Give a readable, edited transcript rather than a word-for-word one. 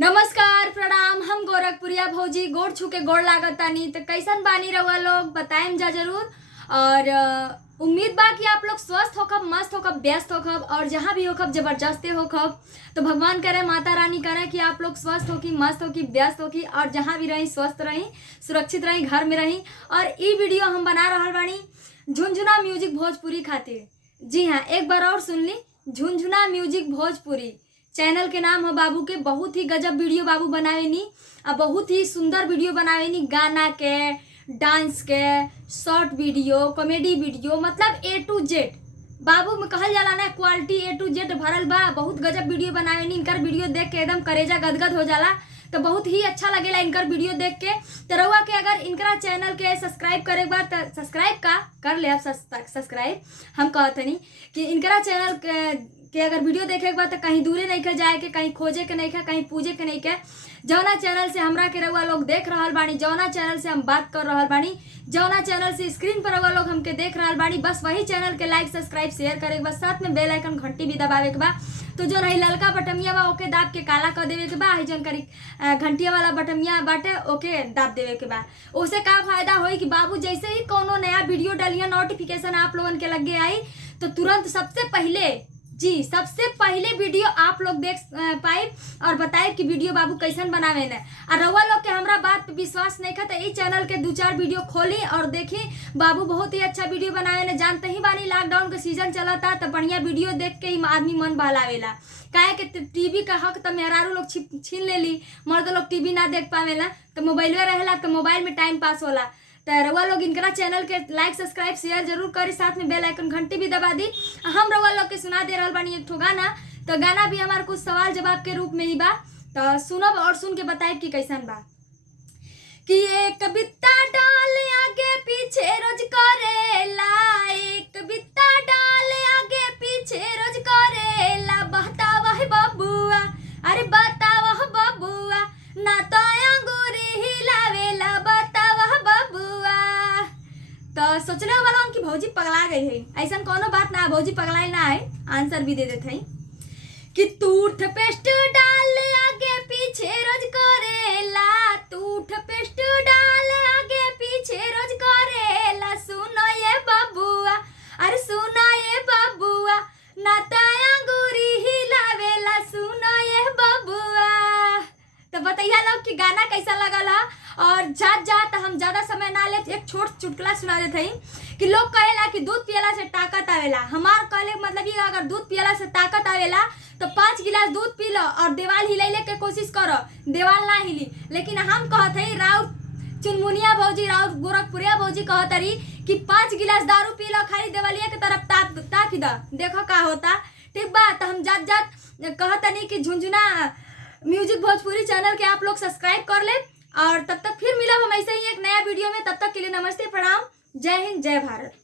नमस्कार प्रणाम। हम गोरखपुरिया भौजी गोड़ छुके गोड़ लागतानी। तो कैसन बानी रहुआ लोग बताएं जा जरूर। और उम्मीद बा कि आप लोग स्वस्थ होखब, मस्त होखब, व्यस्त होखब और जहाँ भी होखब जबरदस्ती होखब। तो भगवान करे, माता रानी करे कि आप लोग स्वस्थ होकी, मस्त होकी, व्यस्त होकी और जहाँ भी रही स्वस्थ रही, सुरक्षित रही, घर में रही। और ये वीडियो हम बना रहल बानी झुनझुना म्यूजिक भोजपुरी खातिर। जी हाँ, एक बार और सुन ली, झुनझुना म्यूजिक भोजपुरी चैनल के नाम है बाबू के। बहुत ही गजब वीडियो बाबू बनावेनी और बहुत ही सुंदर वीडियो बनावेनी। गाना के, डांस के, शॉर्ट वीडियो, कॉमेडी वीडियो, मतलब A to Z बाबू में कहल जाला ना, क्वालिटी A to Z भरल बा। बहुत गजब वीडियो बनावेनी। इनकर वीडियो देख के एकदम करेजा गदगद हो जाला। तो बहुत ही अच्छा लगेला इनकर वीडियो देख के। तो रहुआ के अगर इनकरा चैनल के सब्सक्राइब करे बार तो सब्सक्राइब का कर ले। आप सब्सक्राइब हम कहते नहीं कि इनकरा चैनल के अगर वीडियो देखे के बाद तो कहीं दूरे नहीं के जाए के, कहीं खोजे के नहीं के, कहीं पूजे के नहीं के। जौना चैनल से हमरा के रहुआ लोग देख रहल बानी, जौना चैनल से हम बात कर रहल बानी, जौना चैनल से स्क्रीन पर रहुआ लोग हमके देख रहल बानी, बस वही चैनल के लाइक सब्सक्राइब शेयर करे के बा। साथ में बेल आइकन घंटी भी दबावे के बा। तो जो रही ललका बटमिया बा ओके दाब के काला कर देवे के बा। जौन करी घंटिया वाला बटमिया बाटे ओके दाब देवे के बा। उससे का फायदा होई कि बाबू जैसे ही कोनो नया वीडियो डालिया नोटिफिकेशन आप लोगन के लगे आई तो तुरंत सबसे पहले वीडियो आप लोग देख पाए और बताए कि वीडियो बाबू कैसन बनावे न। और रउआ लोग के हमरा बात पे विश्वास नहीं था तो इस चैनल के 2-4 वीडियो खोली और देखी। बाबू बहुत ही अच्छा वीडियो बनावे न। जानते ही बानी लॉकडाउन का सीजन चला था तो बढ़िया वीडियो देख के ही आदमी मन बहलावेला। काहे कि टीवी का हक तो मेहरारू लोग छीन लेली, मर्द लोग टीवी ना देख पावेला तो मोबाइल में रहेला, तो मोबाइल में टाइम पास होला। तो रउआ लोग इनकरा चैनल के लाइक सब्सक्राइब शेयर जरूर करी, साथ में बेल आइकन घंटी भी दबा दी। हम रउआ लोग के सुना दे रहल बानी एक ठो गाना। तो गाना भी हमार कुछ सवाल जवाब के रूप में ही बा। तो सुनब और सुन के बताए कि कैसन बा। कि एक बित्ता डाल आगे पीछे रोज करेला, एक बित्ता डाल आगे पीछे रोज करेला। बतावा है बबुआ, अरे बतावा है बबुआ, ना तो अंगूरी हिलावेला, बतावा है बबुआ। तो सोचले वाला कि भौजी पगला गई है, ऐसा कोनो बात ना, भौजी पगलाई ना है। आंसर भी दे देते हैं कि टूथपेस्ट डाल आगे पीछे रोज करेला, टूथपेस्ट डाल आगे पीछे रोज करेला। सुनो ये बबुआ, अरे सुनो ये बबुआ, ना तो अंगूरी हिलावेला, सुनो ये बबुआ। तो बताइए लोग कि गाना कैसा लगल है। और जात हम ज्यादा समय ना ले, एक छोट चुटकुला सुना देते हैं कि लोग कहेला कि दूध पियला से ताकत आवेला। हमार कहले मतलब ये अगर दूध पियला से ताकत आवेला तो 5 गिलास दूध पी लो और दीवाल हिलाइले के कोशिश करो, दीवाल ना हिली। लेकिन हम कहत है राउत चुनमुनिया भौजी, राउत गोरखपुरिया भौजी कहत रही कि 5 गिलास दारू पी लो, खाली देवलिया के तरफ ताक द, देखो का होता। ठीक बा। तो हम जात कहत नहीं कि झुनझुना म्यूजिक भोजपुरी चैनल के आप लोग सब्सक्राइब कर ले। और तब तक फिर मिलब हम ऐसे ही एक नया वीडियो में। तब तक के लिए नमस्ते, प्रणाम, जय हिंद, जय भारत।